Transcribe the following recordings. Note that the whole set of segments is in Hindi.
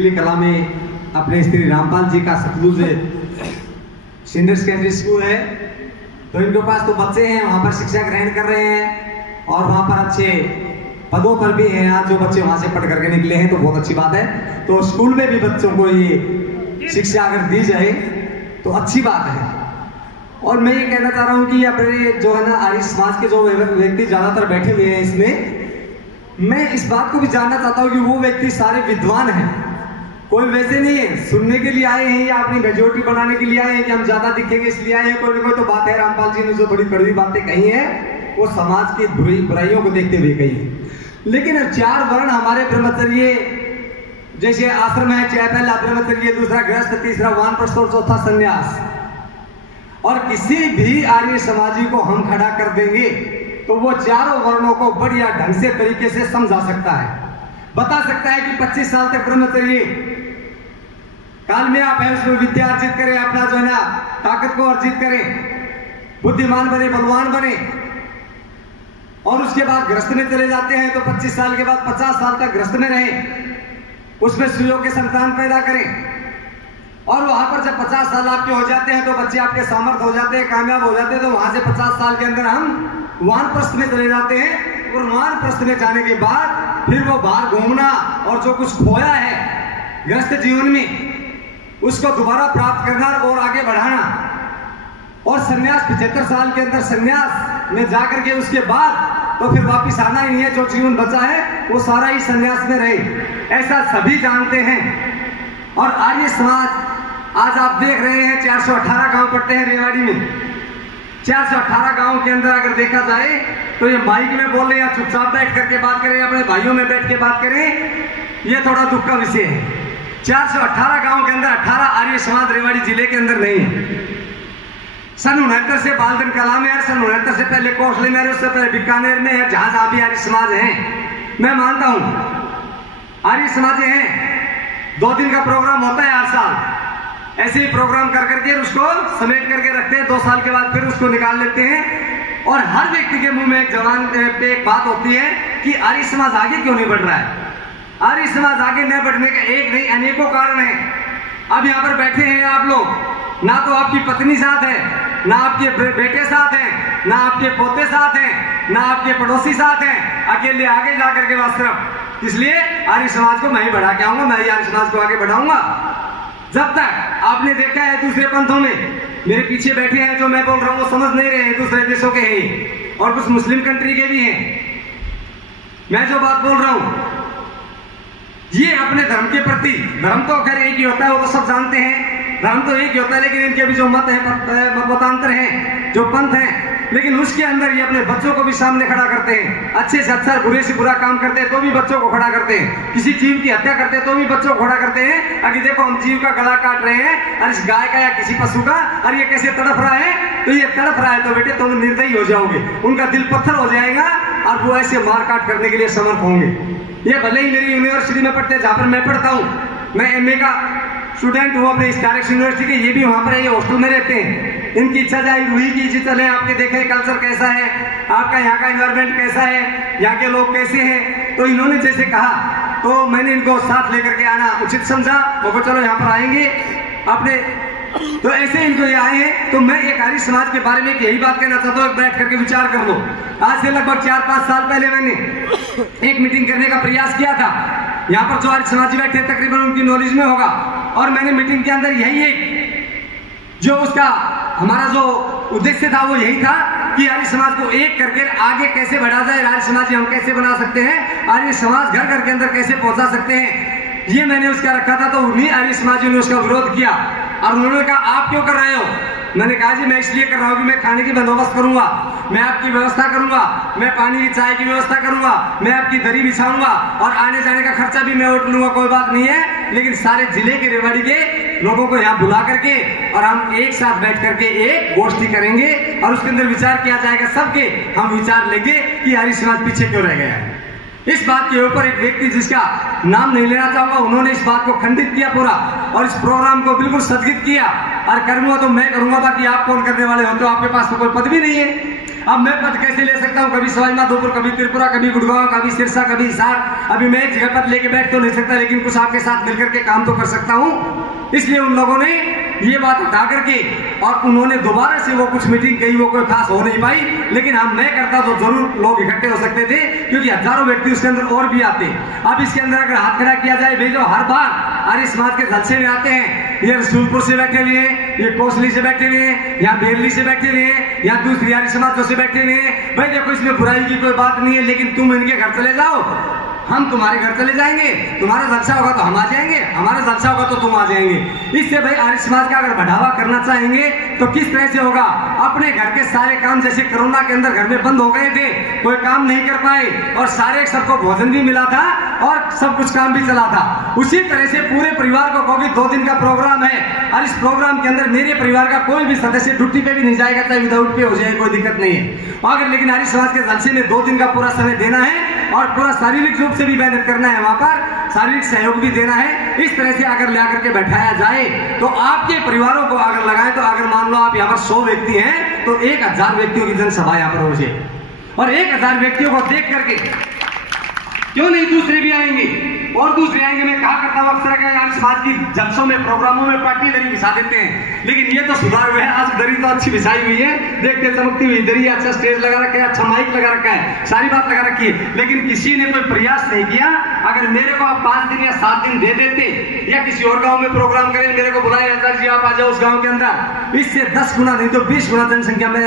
कला में अपने श्री रामपाल जी का सतलुज सीनियर सेकेंडरी स्कूल है। तो इनके पास तो बच्चे हैं, वहाँ पर शिक्षा ग्रहण कर रहे हैं और वहाँ पर अच्छे पदों पर भी हैं। आज जो बच्चे वहाँ से पढ़ करके निकले हैं तो बहुत अच्छी बात है। तो स्कूल में भी बच्चों को ये शिक्षा अगर दी जाए तो अच्छी बात है। और मैं ये कहना चाह रहा हूँ कि अपने जो है ना आर्य समाज के जो व्यक्ति ज्यादातर बैठे हुए हैं इसमें, मैं इस बात को भी जानना चाहता हूँ कि वो व्यक्ति सारे विद्वान हैं, कोई वैसे नहीं है सुनने के लिए आए हैं या अपनी मेजोरिटी बनाने के लिए आए हैं कि हम ज्यादा दिखेंगे इसलिए आए हैं। कोई ना कोई तो बात है, रामपाल जी ने जो थोड़ी कड़वी बातें कही हैं वो समाज की बुराइयों को देखते हुए कही है। लेकिन चार वर्ण हमारे ब्रह्मचर्य, जैसे आश्रम है, पहला ब्रह्मचर्य, दूसरा गृहस्थ, तीसरा वानप्रस्थ और चौथा संन्यास। और किसी भी आर्य समाजी को हम खड़ा कर देंगे तो वो चारों वर्णों को बढ़िया ढंग से तरीके से समझा सकता है, बता सकता है कि 25 साल तक ब्रह्मचर्य काल में आप है उसमें विद्या अर्जित करें, अपना जो है ना ताकत को अर्जित करें, बुद्धिमान बने, बलवान बने। और उसके बाद गृहस्थ में चले जाते हैं तो 25 साल के बाद 50 साल तक गृहस्थ में रहें, उसमें सुयोग्य संतान पैदा करें। और वहां पर जब 50 साल आपके हो जाते हैं तो बच्चे आपके सामर्थ्य हो जाते हैं, कामयाब हो जाते हैं, तो वहां से 50 साल के अंदर हम वानप्रस्थ में चले जाते हैं। और वानप्रस्थ में जाने के बाद फिर वो बाहर घूमना और जो कुछ खोया है गृहस्थ जीवन में उसको दोबारा प्राप्त करना और आगे बढ़ाना। और सन्यास 75 साल के अंदर सन्यास में जाकर के उसके बाद तो फिर वापिस आना ही नहीं है, जो जीवन बचा है वो सारा ही सन्यास में रहे, ऐसा सभी जानते हैं। और आर्य समाज आज आप देख रहे हैं 418 गांव पड़ते हैं रेवाड़ी में। 418 गांव के अंदर अगर देखा जाए तो ये माइक में बोल रहे हैं या चुपचाप बैठ करके बात करें, अपने भाइयों में बैठ के बात करें, ये थोड़ा दुख का विषय है। 418 गांव के अंदर 18 आर्य समाज रेवाड़ी जिले के अंदर नहीं है। सन 69 से बालदन कला में है, सन 69 से पहले कोसले में है, उससे पहले बीकानेर में है, जहां जहां भी आर्य समाज है। मैं मानता हूं आर्य समाज हैं, 2 दिन का प्रोग्राम होता है हर साल, ऐसे ही प्रोग्राम कर करके उसको समेट करके रखते हैं, 2 साल के बाद फिर उसको निकाल लेते हैं। और हर व्यक्ति के मुंह में एक जवान पे एक बात होती है कि आर्य समाज आगे क्यों नहीं बढ़ रहा है। आर्य समाज आगे न बढ़ने का एक नहीं अनेकों कारण है। अब यहाँ पर बैठे हैं आप लोग, ना तो आपकी पत्नी साथ है, ना आपके बेटे साथ हैं, ना आपके पोते साथ हैं, ना आपके पड़ोसी साथ हैं, अकेले आगे जाकर के बस सिर्फ इसलिए आर्य समाज को मैं ही बढ़ा के आऊंगा, मैं ही आर्य समाज को आगे बढ़ाऊंगा। जब तक आपने देखा है दूसरे पंथों में, मेरे पीछे बैठे हैं जो मैं बोल रहा हूं वो समझ नहीं रहे हैं, दूसरे देशों के हैं और कुछ मुस्लिम कंट्री के भी हैं। मैं जो बात बोल रहा हूं ये अपने धर्म के प्रति, धर्म तो खैर एक ही होता है, वो तो सब जानते हैं, धर्म तो एक ही होता है, लेकिन इनके भी जो मत है, मतांतर हैं, जो पंथ हैं, लेकिन उसके अंदर ये अपने बच्चों को भी सामने खड़ा करते हैं। अच्छे से अच्छा, बुरे से बुरा काम करते हैं तो भी बच्चों को खड़ा करते हैं, किसी जीव की हत्या करते हैं तो भी बच्चों को खड़ा करते हैं। अगर देखो हम जीव का गला काट रहे हैं और इस गाय का या किसी पशु का, और ये कैसे तड़प रहा है, तो ये तड़प रहा है तो बेटे तुम निर्दयी हो जाओगे, उनका दिल पत्थर हो जाएगा और वो ऐसे मार काट करने के लिए समर्थ होंगे। ये भले ही मेरी यूनिवर्सिटी में पढ़ते हैं जहां पर मैं पढ़ता हूँ, मैं MA का स्टूडेंट हूँ अपने इस डायरेक्ट यूनिवर्सिटी के, ये भी वहां पर ये हॉस्टल में रहते हैं। इनकी इच्छा जाहिर हुई कि इसी चले आपके देखे कल्चर कैसा है, आपका यहाँ का एनवायरमेंट कैसा है, यहाँ के लोग कैसे हैं, तो इन्होंने जैसे कहा तो मैंने इनको साथ लेकर के आना उचित समझा। वो चलो यहाँ पर आएंगे अपने, तो ऐसे इनको ये आए हैं। तो मैं एक आर्य समाज के बारे में यही बात कहना चाहता हूँ, बैठ करके विचार कर लो। आज से लगभग 4-5 साल पहले मैंने एक मीटिंग करने का प्रयास किया था। यहाँ पर जो आर्य समाजी बैठे तकरीबन उनकी नॉलेज में होगा, और मैंने मीटिंग के अंदर यही एक जो उसका हमारा जो उद्देश्य था वो यही था कि आर्य समाज को एक करके आगे कैसे बढ़ा जाए, आर्य समाज हम कैसे बना सकते हैं, आर्य समाज घर घर के अंदर कैसे पहुंचा सकते हैं, ये मैंने उसका रखा था। तो उन्हीं आर्य समाजियों ने उसका विरोध किया और उन्होंने कहा आप क्यों कर रहे हो। मैंने कहा जी मैं इसलिए कर रहा हूँ कि मैं खाने की बंदोबस्त करूंगा, मैं आपकी व्यवस्था करूंगा, मैं पानी की चाय की व्यवस्था करूंगा, मैं आपकी दरी बिछाऊंगा और आने जाने का खर्चा भी मैं उठ लूंगा, कोई बात नहीं है। लेकिन सारे जिले के रेवाड़ी के लोगों को यहाँ बुला करके और हम एक साथ बैठ करके एक गोष्ठी करेंगे और उसके अंदर विचार किया जाएगा, सबके हम विचार लेंगे कि आर्य समाज पीछे क्यों रह गया है। इस बात के ऊपर एक व्यक्ति जिसका नाम नहीं लेना चाहूंगा, उन्होंने इस बात को खंडित किया पूरा और इस प्रोग्राम को बिल्कुल स्थगित किया। और करूंगा तो मैं करूंगा, बाकी आप कौन करने वाले हो, तो आपके पास तो कोई पद भी नहीं है। अब मैं पद कैसे ले सकता हूँ? कभी सवाई माधोपुर, कभी त्रिपुरा, कभी गुड़गांव, कभी सिरसा, कभी हिसार। अभी मैं एक जगह पद लेके बैठ तो नहीं सकता, लेकिन कुछ आपके साथ मिलकर के काम तो कर सकता हूँ। इसलिए उन लोगों ने ये बात उठा करके और उन्होंने दोबारा से वो कुछ मीटिंग कही, वो कोई खास हो नहीं पाई, लेकिन हम मैं करता तो जरूर लोग इकट्ठे हो सकते थे, क्योंकि हजारों व्यक्ति उसके अंदर और भी आते। अब इसके अंदर अगर हाथ खड़ा किया जाए, वे जो हर बार आर्य समाज के जलसे में आते हैं, ये रसूलपुर से बैठे हुए हैं, ये कोसली से बैठे हुए हैं, यहाँ बेरली से बैठे हुए हैं, यहाँ दूसरी आर्य समाजों से बैठे हुए हैं। भाई देखो, इसमें बुराई की कोई बात नहीं है, लेकिन तुम इनके घर चले जाओ, हम तुम्हारे घर चले जाएंगे, तुम्हारा जलसा होगा तो हम आ जाएंगे, हमारा जलसा होगा तो तुम आ जाएंगे। इससे भाई आर्य समाज का अगर बढ़ावा करना चाहेंगे तो किस तरह से होगा? अपने घर के सारे काम, जैसे कोरोना के अंदर घर में बंद हो गए थे, कोई काम नहीं कर पाए और सारे सबको भोजन भी मिला था और सब कुछ काम भी चला था, उसी तरह से पूरे परिवार को कहोगे 2 दिन का प्रोग्राम है और इस प्रोग्राम के अंदर मेरे परिवार का कोई भी सदस्य ड्यूटी पे भी नहीं जाएगा, चाहे विदाउट पे हो जाए, कोई दिक्कत नहीं है। अगर लेकिन आर्य समाज के जलसे में 2 दिन का पूरा समय देना है और पूरा शारीरिक रूप से भी मेहनत करना है, वहां पर शारीरिक सहयोग भी देना है, इस तरह से अगर ला करके बैठाया जाए तो आपके परिवारों को अगर लगाए, तो अगर मान लो आप यहाँ पर 100 व्यक्ति हैं तो 1000 व्यक्तियों की जनसभा यहाँ पर हो जाए, और 1000 व्यक्तियों को देख करके क्यों नहीं दूसरे भी आएंगे और दूसरे आएंगे। मैं कहा करता हूँ अक्सर आर्य समाज की जलसों में, प्रोग्रामों में पार्टी दरी बिछा देते हैं, लेकिन ये तो सुधार हुए हैं, आज दरी तो अच्छी बिछाई हुई है, देखते चमकती हुई दरी, अच्छा स्टेज लगा रखा है, अच्छा माइक लगा रखा है, सारी बात लगा रखी है, लेकिन किसी ने कोई प्रयास नहीं किया। अगर मेरे को आप 5 दिन या 7 दिन दे देते या किसी और गाँव में प्रोग्राम करें, मेरे को बुलाया जाता जी आप आ जाओ उस गाँव के अंदर, इससे 10 गुना नहीं तो 20 गुना जनसंख्या में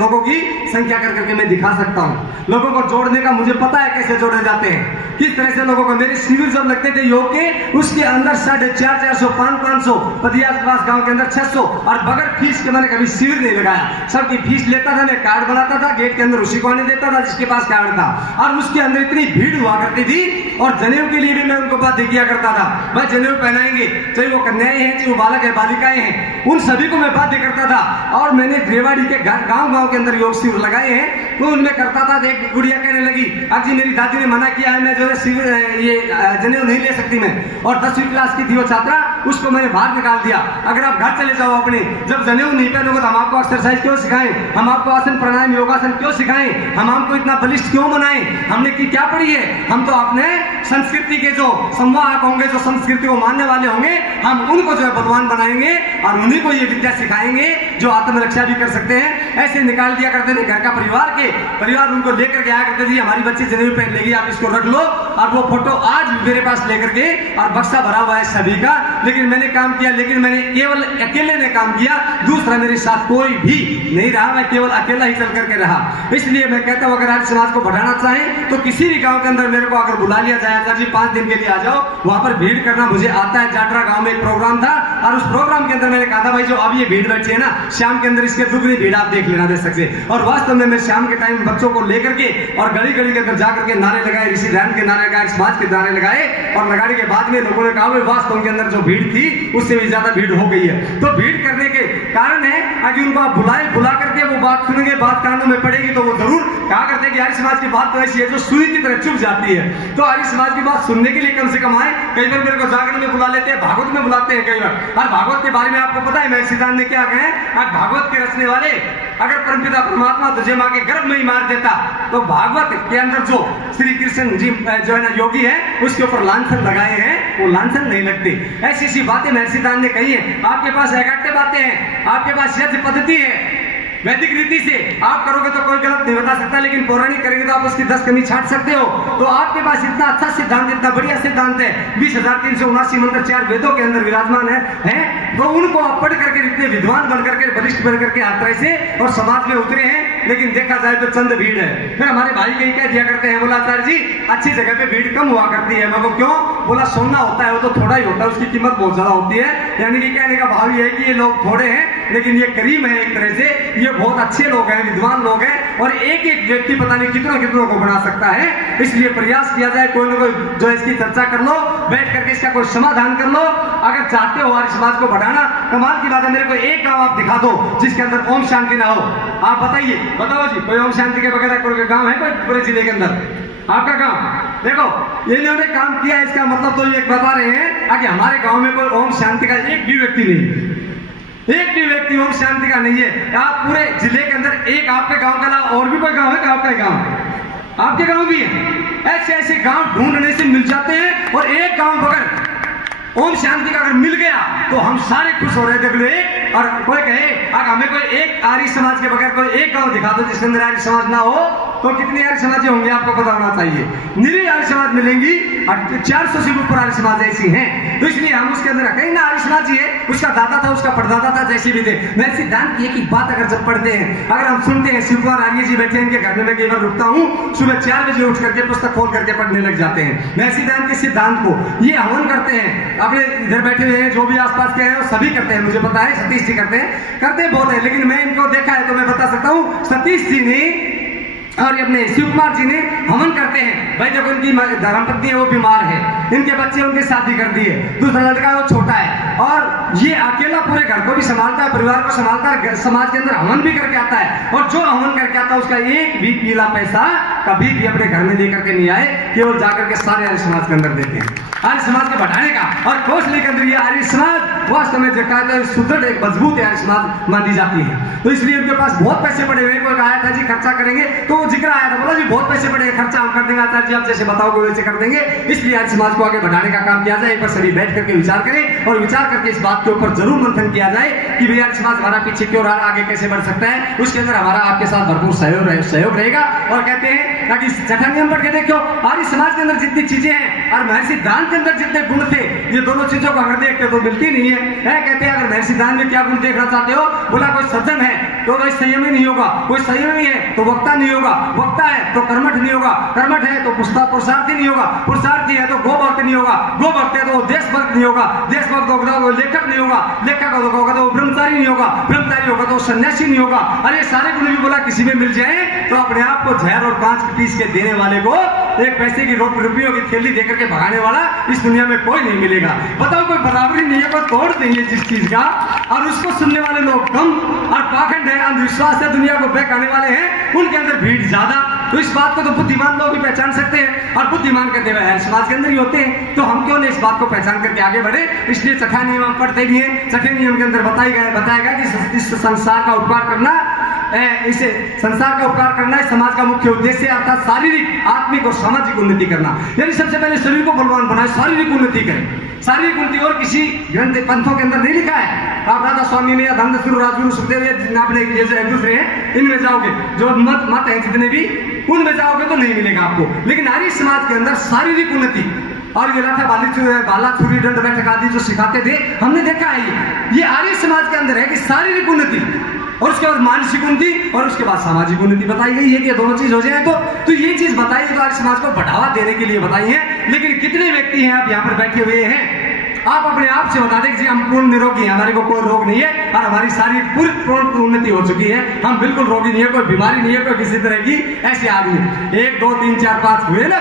लोगों की संख्या कर करके मैं दिखा सकता हूँ। लोगों को जोड़ने का मुझे पता है कैसे जोड़े जाते हैं, किस तरह से लोगों को। मेरे शिविर जब लगते थे योग के, उसके अंदर 450, 500 पदियास गांव के अंदर 600, और बगैर फीस के मैंने कभी शिविर नहीं लगाया। सबकी फीस लेता था, मैं कार्ड बनाता था, गेट के अंदर उसी को आने देता था जिसके पास कार्ड था, और उसके अंदर इतनी भीड़ हुआ करती थी। और जनेऊ के लिए भी मैं उनको बाध्य किया करता था, भाई जनेऊ पहनाएंगे, चाहे वो कन्याएं हैं, चाहे वो बालक है, बालिकाएं हैं, उन सभी को मैं बाध्य करता था। और मैंने रेवाड़ी के गांव के अंदर योग शिविर लगाए हैं, तो उनमें करता था। एक गुड़िया कहने लगी, अजी मेरी दादी ने मना किया है, मैं जो है शिविर ये जनेऊ नहीं ले सकती मैं, और 10वीं क्लास की थी वो छात्रा, उसको मैंने बाहर निकाल दिया। अगर आप घर चले जाओ अपने, जब जनेऊ नहीं पहनोगे तो हम आपको एक्सरसाइज क्यों सिखाएं, हम आपको आसन प्राणायाम योगासन क्यों सिखाएं, हम आपको इतना बलिष्ठ क्यों बनाएं? हमने की क्या पढ़ी है? हम तो अपने संस्कृति के जो संवाहक होंगे, जो संस्कृति को मानने वाले होंगे, हम उनको जो है बलवान बनाएंगे और उन्हीं को ये विद्या सिखाएंगे जो आत्मरक्षा भी कर सकते हैं। ऐसे निकाल दिया करते थे घर का परिवार उनको लेकर के आया करते थे, हमारी बच्ची जनेऊ पहन लेगी, आप इसको रख लो। और वो फोटो आज मेरे पास लेकर के, और बक्सा भरा हुआ है सभी का। लेकिन मैंने काम किया, लेकिन मैंने केवल अकेले ने काम किया, दूसरा मेरे साथ कोई भी नहीं रहा, मैं केवल अकेला ही चल करके रहा। इसलिए मैं कहता हूँ अगर आर्य समाज को बढ़ाना चाहें तो किसी भी गांव के अंदर मेरे को अगर बुला लिया जाए जी 5 दिन के लिए आ जाओ, वहां पर भीड़ करना मुझे आता है। जाटरा गांव में एक प्रोग्राम था और उस प्रोग्राम के अंदर मैंने कहा था भाई जो अब ये भीड़ बैठी है ना, शाम के अंदर इसके दुगनी भीड़ आप देख लेना दे सकते। और वास्तव में मैं शाम के टाइम बच्चों को लेकर के और गली गली के अंदर जाकर के नारे लगाए, ऋषि ध्यान के नारे लगाए, समाज के नारे लगाए, और लगाने के बाद में लोगों ने कहा वास्तव के अंदर जो भीड़ थी उससे भी ज्यादा भीड़ हो गई है। तो भीड़ करने के कारण है अगर उनको आप बुला करके वो बात सुनेंगे, बात कानों में पड़ेगी तो वो जरूर कहा करते कि आर्य समाज की बात तो ऐसी है जो सुई की तरह चुप जाती है। तो आर्य समाज की बात सुनने के लिए कम से कम आए। कई बार मेरे को जागरण में बुला लेते हैं, भागवत में बुलाते हैं कई बार। और भागवत के बारे में आपको पता है महर्षि दान ने क्या कहे, भागवत के रचने वाले अगर परमपिता परमात्मा तुझे मां के गर्भ में ही मार देता तो भागवत के अंदर जो श्री कृष्ण जी जो है ना योगी है उसके ऊपर लांछन लगाए हैं, वो लांछन नहीं लगते। ऐसी सी बातें महर्षि दान ने कही है। आपके पास एकाट्य बातें हैं, आपके पास यज्ञ पद्धति है, वैदिक रीति से आप करोगे तो कोई गलत नहीं बता सकता, लेकिन पौराणिक करेंगे तो आप उसकी 10 कमी छाट सकते हो। तो आपके पास इतना अच्छा सिद्धांत, इतना बढ़िया सिद्धांत है, 20,379 मंत्र 4 वेदों के अंदर विराजमान है, तो उनको आप पढ़ करके इतने विद्वान बन करके बलिष्ठ बन करके हर तरह से और समाज में उतरे हैं। लेकिन देखा जाए तो चंद भीड़ है। फिर हमारे भाई कहीं कह दिया करते हैं, बोला आचार्य जी अच्छी जगह पे भीड़ कम हुआ करती है। मैं क्यों? बोला सोना होता है वो तो थोड़ा ही होता है, उसकी कीमत बहुत ज्यादा होती है। यानी कि कहने का भाव ये है कि ये लोग थोड़े हैं लेकिन ये करीम है, एक तरह से ये बहुत अच्छे लोग हैं, विद्वान लोग हैं, और एक एक व्यक्ति पता नहीं कितनों को बना सकता है। इसलिए प्रयास किया जाए, कोई ना कोई जो इसकी चर्चा कर लो, बैठ करके इसका कोई समाधान कर लो। अगर चाहते हो आर्य समाज को बढ़ाना, कमाल की बात है, मेरे को एक गांव आप दिखा दो जिसके अंदर ओम शांति ना हो। आप बताइए, बताओ जी, कोई ओम शांति के बगैर कोई गांव है कोई पूरे जिले के अंदर? आपका गांव देखो, ये इन्होंने काम किया, इसका मतलब तो ये बता रहे हैं कि हमारे गांव में कोई ओम शांति का एक भी व्यक्ति नहीं। एक भी व्यक्ति ओम शांति का नहीं है। आप पूरे जिले के अंदर एक आपके गांव का अलावा और भी कोई गांव है कि आपका ही गांव है? आपके गांव भी है। ऐसे ऐसे गांव ढूंढने से मिल जाते हैं, और एक गांव बगैर ओम शांति का अगर मिल गया तो हम सारे खुश हो रहे थे। बोले और कोई कहे अगर हमें कोई एक आर्य समाज के बगैर कोई एक गांव दिखा दो जिसके अंदर आर्य समाज ना हो, तो कितनी आर्य समाज होंगे आपको पता होना चाहिए। निरी आर्य समाज मिलेंगी, 400 से ऊपर आर्य समाज ऐसी हैं। तो इसलिए हम उसके अंदर कहीं ना आर्य समाज ही है, उसका दादा था, उसका परदादा था, जैसे भी थे। मैं सिद्धांत की एक ही बात अगर जब पढ़ते हैं, अगर हम सुनते हैं शिव कुमार आर्य जी बैठे हैं इनके घर में, मैं कई बार रुकता हूँ, सुबह 4 बजे उठ करके पुस्तक खोल करके पढ़ने लग जाते हैं। मैं सिद्धांत के सिद्धांत को ये हवन करते हैं, अपने इधर बैठे हुए हैं जो भी आसपास के हैं सभी करते हैं, मुझे पता है सतीश जी करते बहुत है, लेकिन मैं इनको देखा है तो मैं बता सकता हूँ सतीश जी ने और अपने शिव कुमार जी ने हवन करते हैं। भाई देखो इनकी धर्मपत्नी है वो बीमार है, इनके बच्चे उनके शादी कर दिए, दूसरा लड़का है वो छोटा है, और ये अकेला पूरे घर को भी संभालता है, परिवार को संभालता है, समाज के अंदर हवन भी करके आता है, और जो हवन करके आता है उसका एक भी पीला पैसा कभी भी अपने घर में लेकर के नहीं आए, केवल जाकर के सारे आर्य समाज के अंदर देते हैं। आर्य समाज के बढ़ाने का और कोसली के अंदर ये आर्य समाज वास्तव में जो सुदृढ़ एक मजबूत आर्य समाज मानी जाती है। तो इसलिए उनके पास बहुत पैसे पड़े हुए। कोई आया था जी खर्चा करेंगे, तो जिक्र आया था, बोला जी बहुत पैसे पड़े, खर्चा हम कर देंगे आचार्य जी, आप जैसे बताओगे वैसे कर देंगे। इसलिए आर्य समाज को आगे बढ़ाने का काम किया जाए। एक बार सभी बैठ करके विचार करें और विचार करके इस बात के ऊपर जरूर मंथन किया जाए कि भैया आर्य समाज हमारा पीछे क्यों रहा, आगे कैसे बढ़ सकता है। उसके अंदर हमारा आपके साथ भरपूर सहयोग रहेगा। और कहते हैं ताकि छठा नियम पढ़ के देखो, आर्य समाज के अंदर जितनी चीजें हैं और महर्षि दान के अंदर जितने गुण थे, ये दोनों चीजों को अगर देखते तो मिलती नहीं है। कहते हैं अगर महर्षि दान में क्या गुण देखना चाहते हो, बोला कोई सज्जन है तो भाई संयमी नहीं होगा, कोई संयमी है तो वक्ता नहीं होगा, वक्ता है तो कर्मठ नहीं होगा, कर्मठ है तो पुरुषार्थी नहीं होगा, पुरुषार्थी है तो गोभक्त नहीं होगा, गोभक्त है तो देशभक्त नहीं होगा, देशभक्त होगा तो लेखक नहीं होगा, लेखक होगा तो ब्रह्मचारी नहीं होगा, ब्रह्मचारी होगा तो सन्यासी नहीं होगा। अरे सारे गुण भी बोला किसी में मिल जाए तो अपने आप को जहर और कांच पीस के देने वाले को एक पैसे की रुपयों की थैली देकर के भगाने वाला इस दुनिया में कोई नहीं मिलेगा। बताओ कोई बराबरी नहीं है, कोई तोड़ नहीं है जिस चीज का, और उसको सुनने वाले लोग कम, और पाखंड है, अंधविश्वास है, दुनिया को बहकाने वाले हैं, उनके अंदर भीड़ ज्यादा। तो इस बात को तो बुद्धिमान लोग भी पहचान सकते हैं, और बुद्धिमान कहते हुए समाज के अंदर ही होते हैं। तो हम क्यों नहीं इस बात को पहचान करके आगे बढ़े। इसलिए छठा नियम हम पढ़ते भी हैं। छठे नियम के अंदर बताया गया कि इस संसार का उपकार करना, इसे संसार का उपकार करना है समाज का मुख्य उद्देश्य, अर्थात शारीरिक, आत्मिक और सामाजिक उन्नति करना। यानी सबसे पहले शरीर को बलवान बनाए, शारीरिक उन्नति करें। शारीरिक उन्नति और किसी ग्रंथ पंथों के अंदर नहीं लिखा है। आप राधा स्वामी में या धनदसुरु राजगुरु सुखदेव या आपने दूसरे हैं इनमें जाओगे, जो मत है जितने भी, उनमें जाओगे तो नहीं मिलेगा आपको। लेकिन आर्य समाज के अंदर शारीरिक उन्नति और ये लाठा बाला छुरी दंड बैठक आदि जो सिखाते थे, हमने देखा है ये आर्य समाज के अंदर है कि शारीरिक उन्नति और उसके बाद मानसिक उन्नति और उसके बाद सामाजिक उन्नति बताई गई है कि दोनों चीज हो जाए। तो ये चीज बताई तो आर्य समाज को बढ़ावा देने के लिए बताई है। लेकिन कितने व्यक्ति हैं आप यहाँ पर बैठे हुए हैं, आप अपने आप से बता दें कि हम पूर्ण निरोगी हैं, हमारे को कोई रोग नहीं है और हमारी सारी पूर्ण उन्नति हो चुकी है, हम बिल्कुल रोगी नहीं है, कोई बीमारी नहीं है, कोई किसी तरह की ऐसे आदमी 1 2 3 4 5 हुए ना,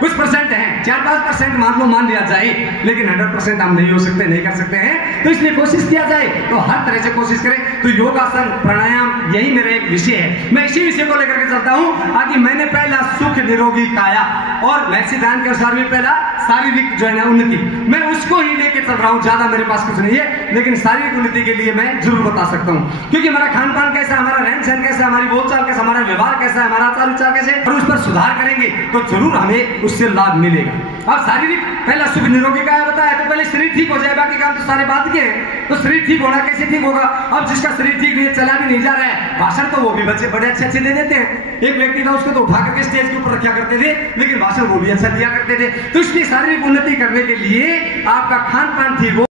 कुछ परसेंट हैं, 4-5% मान लिया जाए, लेकिन 100% हम नहीं हो सकते, नहीं कर सकते हैं। तो इसलिए कोशिश किया जाए तो हर तरह से कोशिश करें। तो योगासन प्राणायाम यही मेरा एक विषय है, मैं इसी विषय को लेकर के चलता हूं। आगे मैंने पहला सुख निरोगी काया और महर्षि दान के अनुसार भी पहला शारीरिक जो है ना उन्नति, मैं उसको ही लेके चल रहा हूँ। ज्यादा मेरे पास कुछ नहीं है, लेकिन शारीरिक उन्नति के लिए मैं जरूर बता सकता हूँ, क्योंकि हमारा खान पान कैसा, हमारा रहन सहन कैसा, हमारी बोलचाल कैसा, हमारा व्यवहार कैसा है, हमारा आचार विचार कैसे, और उस पर सुधार करेंगे तो जरूर हमें उससे लाभ मिलेगा। अब शारीरिक पहला सुख निरोगी का बताया तो पहले शरीर ठीक हो जाए, बाकी काम तो सारे बात के हैं। तो शरीर ठीक होना कैसे ठीक होगा। अब जिसका शरीर ठीक नहीं है, चला भी नहीं जा रहा है, भाषण तो वो भी बच्चे बड़े अच्छे दे देते हैं। एक व्यक्ति था, उसको तो उठा करके स्टेज के ऊपर रखा करते थे, लेकिन भाषण वो भी अच्छा दिया करते थे। तो इसलिए शारीरिक उन्नति करने के लिए आपका खान पान ठीक हो